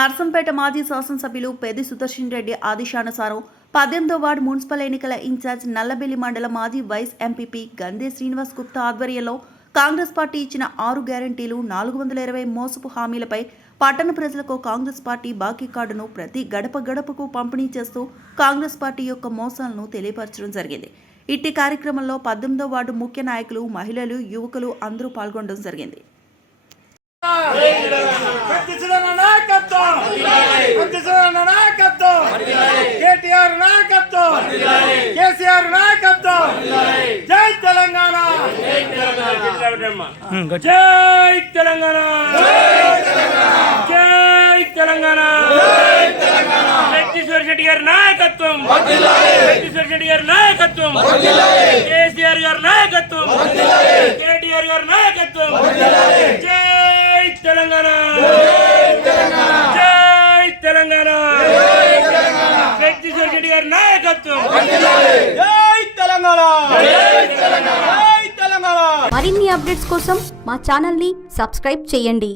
నర్సంపేట మాజీ శాసనసభ్యులు పెద్ది సుదర్శన్ రెడ్డి ఆదేశానుసారం 18వ వార్డు మున్సిపల్ ఎన్నికల ఇన్ఛార్జ్ నల్లబెల్లి మండల మాజీ వైస్ ఎంపీపీ గందే శ్రీనివాస్ గుప్తా ఆధ్వర్యంలో కాంగ్రెస్ పార్టీ ఇచ్చిన 6 గ్యారంటీలు 420 మోసపు హామీలపై పట్టణ ప్రజలకు కాంగ్రెస్ పార్టీ బాకీ కార్డును ప్రతి గడప గడపకు పంపిణీ చేస్తూ కాంగ్రెస్ పార్టీ యొక్క మోసాలను తెలియపరచడం జరిగింది. ఇట్టి కార్యక్రమంలో 18వ వార్డు ముఖ్య నాయకులు, మహిళలు, యువకులు అందరూ పాల్గొనడం జరిగింది. కేటీఆర్ నాయకత్వం, కేసీఆర్ నాయకత్వం, జై తెలంగాణ, జై తెలంగాణ, జై తెలంగాణ. వెంకటేశ్వర రెడ్డి గారి నాయకత్వం, వెంకటేశ్వర రెడ్డి గారి నాయకత్వం, కేసీఆర్ గారి నాయకత్వం, కేటీఆర్ గారి నాయకత్వం, జై తెలంగాణ, జై తెలంగాణ. వెంకటేశ్వర రెడ్డి గారి నాయకత్వం, జై తెలంగాణ, జై తెలంగాణ. మరిన్ని అప్డేట్స్ కోసం మా ఛానల్ ని సబ్స్క్రైబ్ చేయండి.